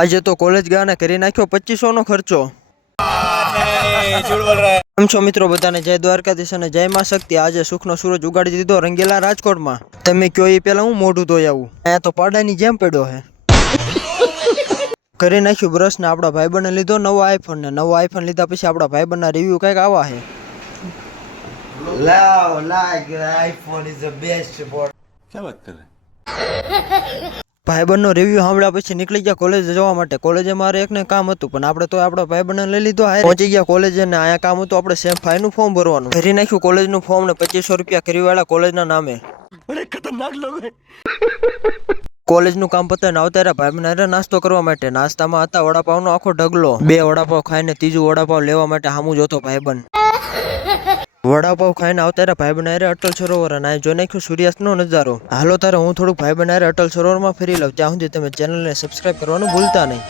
આજે તો કોલેજ ગયા ને કરી નાખ્યો 2500 નો ખર્ચો। કેમ છો મિત્રો બધાને જય દ્વારકાધીશ અને જય માં શક્તિ। આજે સુખનો સૂરજ ઉગાડી દીધો રંગેલા રાજકોટમાં। તમે કયો એ પેલા હું મોઢું ધોઈ આવું, અહીંયા તો પાડાની જેમ પડ્યો હે। કરી નાખ્યું બ્રશ ને આપણા ભાઈબંધને લીધો નવો આઈફોન ને નવો આઈફોન લીધા પછી આપણા ભાઈબંધના રિવ્યુ કઈક આવા હે। Wow, like iPhone is the best for. क्या बात कर रहे हैं? ભાઈબંધનો રિવ્યુ સાંભળ્યા પછી નીકળી ગયા કોલેજ જવા માટે। કોલેજે મારે એકને કામ હતું પણ આપણે તો આપણા ભાઈબંધને લઈ લીધો હારે પહોંચી ગયા કોલેજે ને અહીંયા કામ હતું આપણે સેમ 5 નું ફોર્મ ભરવાનું। ભરી નાખ્યું કોલેજનું ફોર્મ ને 2500 રૂપિયા કરીવાળા કોલેજના નામે। बड़े खतरनाक लोग हैं। કોલેજનું કામ પતાવીને આવતા રહ્યા ભાઈબંધ હારે નાસ્તો કરવા માટે। નાસ્તામાં હતા વડાપાવનો આખો ઢગલો। 2 વડાપાવ ખાઈને ત્રીજું વડાપાવ લેવા માટે સામું જોતો ભાઈબંધ। વડાપાવ ખાઈને આવતા રહ્યા ભાઈબંધ હારે અટલ સરોવર અને આ જોઈ નાખ્યું સૂર્યાસ્તનો નજારો। હાલો તારે હું થોડુંક ભાઈબંધ હારે અટલ સરોવરમાં ફરી લઉં, ત્યાં સુધી તમે ચેનલને સબસ્ક્રાઇબ કરવાનું ભૂલતા નહીં।